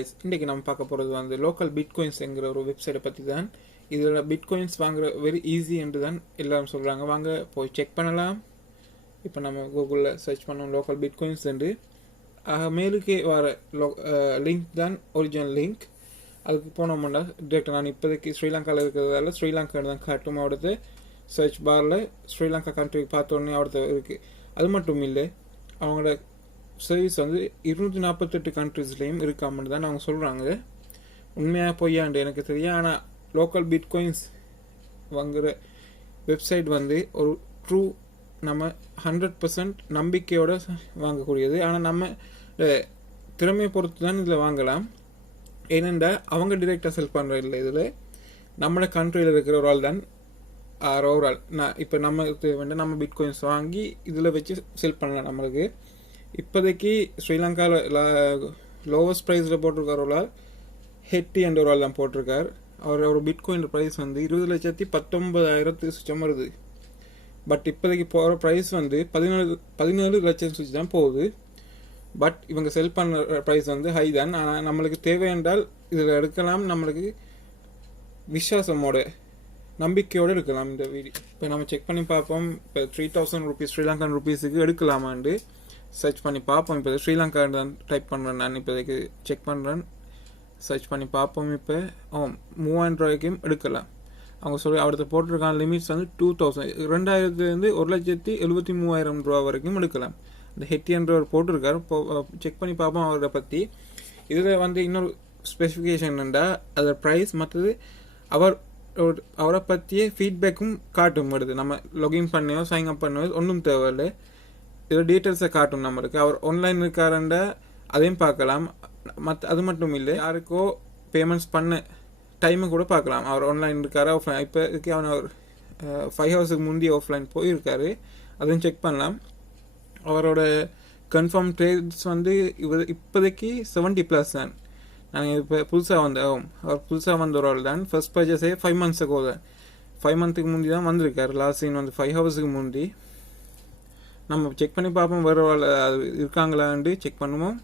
guys, இன்றைக்கி நம்ம பார்க்க போகிறது வந்து லோக்கல் பிட்காயின்ஸ்ங்கிற ஒரு வெப்சைட்டை பற்றி தான். இதில் பிட்காயின்ஸ் வாங்குற வெரி ஈஸி என்று தான் எல்லாரும் சொல்கிறாங்க. வாங்க போய் செக் பண்ணலாம். இப்போ நம்ம கூகுளில் சர்ச் பண்ணோம் லோக்கல் பிட்காயின்ஸ் என்று. மேலுக்கே வர லிங்க் தான் ஒரிஜினல் லிங்க். அதுக்கு போனோம்னா டிரெக்டாக நான் இப்போதைக்கு ஸ்ரீலங்காவில் இருக்கிறதால ஸ்ரீலங்கா தான் காட்டும். அவடத்து சர்ச் பாரில் ஸ்ரீலங்கா கண்ட்ரி பார்த்தோன்னே அவடத்து இருக்குது. அது மட்டும் இல்லை, அவங்களோட சர்வீஸ் வந்து 248 கண்ட்ரீஸ்லேயும் இருக்காமன்னு தான் அவங்க சொல்கிறாங்க. உண்மையாக பொய்யாண்டு எனக்கு தெரியும். ஆனால் லோக்கல் பிட்காயின்ஸ் வாங்குகிற வெப்சைட் வந்து ஒரு ட்ரூ நம்ம 100% நம்பிக்கையோடு வாங்கக்கூடியது. ஆனால் நம்ம திறமையை பொறுத்து தான் இதில் வாங்கலாம். ஏனென்றால் அவங்க டிரெக்டாக செல் பண்ணுற இல்லை. இதில் நம்மளோட கண்ட்ரியில் இருக்கிற ஒரு ஆள் தான் ஓவரால் இப்போ நம்ம பிட்காயின்ஸ் வாங்கி இதில் வச்சு செல் பண்ணலாம். நம்மளுக்கு இப்போதைக்கு ஸ்ரீலங்காவில் லோவஸ்ட் ப்ரைஸில் போட்டிருக்கார் ஒரு ஆள் ஹெட்டி என்ற ஒரு ஆள் தான் போட்டிருக்கார். ஒரு பிட்காயின் ப்ரைஸ் வந்து 20,19,000 சுச்சம் வருது. பட் இப்போதைக்கு போகிற ப்ரைஸ் வந்து 17 லட்சம் சுற்றி தான் போகுது. பட் இவங்க செல் பண்ணுற ப்ரைஸ் வந்து ஹை தான். ஆனால் நம்மளுக்கு தேவை என்றால் இதில் எடுக்கலாம். நம்மளுக்கு விசுவாசமோட நம்பிக்கையோடு எடுக்கலாம். இந்த வீடியோ இப்போ நம்ம செக் பண்ணி பார்ப்போம். இப்போ 3000 ருபீஸ் ஸ்ரீலங்கன் ருபீஸுக்கு எடுக்கலாமான்னு சர்ச் பண்ணி பார்ப்போம். இப்போ ஸ்ரீலங்கா தான் டைப் பண்ணுறேன். நான் இப்போதைக்கு செக் பண்ணுறேன். சர்ச் பண்ணி பார்ப்போம். இப்போ 3000 ரூபாய்க்கும் எடுக்கலாம். அவங்க சொல்லி அவர்கிட்ட போட்டிருக்கான லிமிட்ஸ் வந்து 2000 2000 1,73,000 ரூபா வரைக்கும் எடுக்கலாம். இந்த ஹெட்டின்ற ஒரு போட்டிருக்காரு. செக் பண்ணி பார்ப்போம் அவரை பற்றி. இதில் வந்து இன்னொரு ஸ்பெசிஃபிகேஷன் என்னென்னா அதோட ப்ரைஸ் மற்றது அவரை பற்றிய ஃபீட்பேக்கும் காட்டும். வருது நம்ம லாகின் பண்ணியோ சைன் அப் பண்ணியோ ஒன்றும் தேவையில்லை. இதில் டீட்டெயில்ஸை காட்டும் நம்மளுக்கு. அவர் ஆன்லைன் இருக்காருன்ற அதையும் பார்க்கலாம். அது மட்டும் இல்லை, யாருக்கோ பேமெண்ட்ஸ் பண்ண டைமு கூட பார்க்கலாம். அவர் ஆன்லைன் இருக்காரா ஆஃப்லைன். இப்போ இதுக்கு அவன் ஒரு 5 ஹவர்ஸுக்கு முந்தி ஆஃப்லைன் போயிருக்காரு. அதையும் செக் பண்ணலாம். அவரோட கன்ஃபார்ம் ட்ரேட்ஸ் வந்து இப்போதைக்கு 70+ தான். நாங்கள் இப்போ அவர் புதுசாக வந்த ஒரு ஆள் தான். ஃபர்ஸ்ட் பர்ச்சேஸே 5 மந்த்ஸுக்கு தான். 5 மந்த்துக்கு முந்தி தான் வந்திருக்காரு. லாஸ்ட் சீன் வந்து 5 ஹவர்ஸுக்கு முந்தி. நம்ம செக் பண்ணி பார்ப்போம் வேறு இருக்காங்களான்னு செக் பண்ணுவோம்.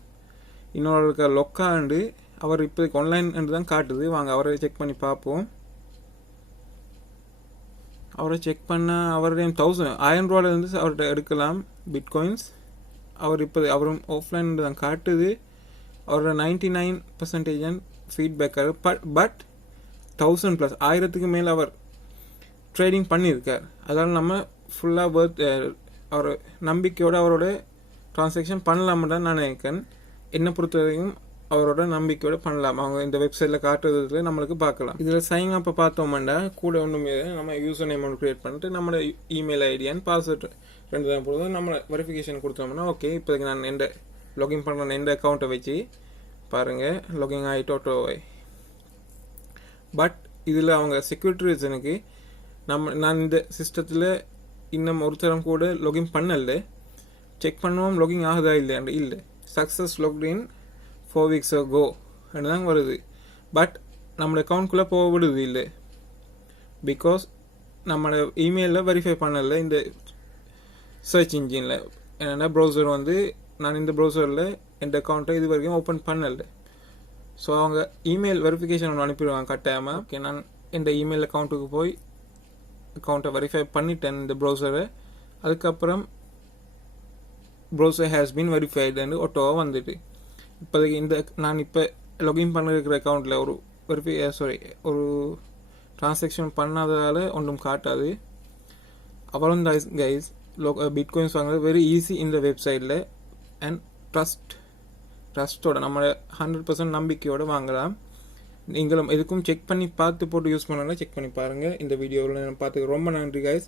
இன்னொரு இருக்க லொக்காண்டு அவர் இப்போதைக்கு ஆன்லைன் என்று தான் காட்டுது. வாங்க அவரை செக் பண்ணி பார்ப்போம். அவரை செக் பண்ணால் அவருடைய 1000 ரூபாயிலேருந்து அவர்கிட்ட எடுக்கலாம் பிட்காயின்ஸ். அவரும் ஆஃப்லைன் தான் காட்டுது. அவரோட 99% ஃபீட்பேக்கர். பட் 1000+, 1000க்கு மேலே அவர் ட்ரேடிங் பண்ணியிருக்கார். அதனால் நம்ம ஃபுல்லாக அவர் நம்பிக்கையோடு அவரோட ட்ரான்சாக்ஷன் பண்ணலாம்னு தான் நான் நினைக்கிறேன். என்னை பொறுத்த வரைக்கும் அவரோட நம்பிக்கையோடு பண்ணலாம். அவங்க இந்த வெப்சைட்டில் காட்டுறதுல நம்மளுக்கு பார்க்கலாம். இதில் சைன் அப்போ பார்த்தோம்னா கூட ஒன்றுமே நம்ம யூசர் நேம் ஒன்று க்ரியேட் பண்ணிட்டு நம்மளோட இமெயில் ஐடி அண்ட் பாஸ்வேர்டு 2 தான் போடுறது. நம்ம வெரிஃபிகேஷன் கொடுத்தோம்னா ஓகே. இப்போதைக்கு நான் லாகின் பண்ணுற எந்த அக்கௌண்ட்டை வச்சு பாருங்கள் லாகின் ஆகிட்டோட்டோவை. பட் இதில் அவங்க செக்யூரிட்டி ரீசனுக்கு நான் இந்த சிஸ்டத்தில் இன்னும் ஒரு தரம் கூட லாகின் பண்ணல. செக் பண்ணுவோம் லாகின் ஆகுதா இல்லையாண்டு. இல்லை, சக்ஸஸ் லாக்இன் 4 weeks ago தான் வருது. பட் நம்மளோட அக்கௌண்ட்குள்ளே போக விடுது இல்லை. பிகாஸ் நம்மளோட இமெயிலில் வெரிஃபை பண்ணலை இந்த சர்ச் இன்ஜினில். என்னென்னா ப்ரௌசர் வந்து நான் இந்த ப்ரௌசரில் என் அக்கௌண்ட்டை இது வரைக்கும் ஓப்பன் பண்ணலை. ஸோ அவங்க இமெயில் வெரிஃபிகேஷன் ஒன்று அனுப்பிடுவாங்க கட்டாயமாக. ஓகே, நான் இந்த இமெயில் அக்கௌண்ட்டுக்கு போய் அக்கௌண்ட்டை வெரிஃபை பண்ணிட்டேன் இந்த ப்ரௌசரை. அதுக்கப்புறம் ப்ரௌசர் ஹேஸ் பீன் வெரிஃபைடுன்னு ஆட்டோவாக வந்துட்டு இப்போதைக்கு நான் இப்போ லாகின் பண்ணிருக்கிற அக்கௌண்ட்டில் ஒரு ட்ரான்சாக்ஷன் பண்ணாததால் ஒன்றும் காட்டாது. அப்புறம் கைஸ் பிட்காயின்ஸ் வாங்குறது வெரி ஈஸி இந்த வெப்சைட்டில். அண்ட் ட்ரஸ்ட்டோட நம்ம 100% நம்பிக்கையோடு வாங்கலாம். நீங்களும் எதுக்கும் செக் பண்ணி பார்த்து போட்டு யூஸ் பண்ணலாம். செக் பண்ணி பாருங்கள். இந்த வீடியோவில் பார்த்துக்க ரொம்ப நன்றி கைஸ்.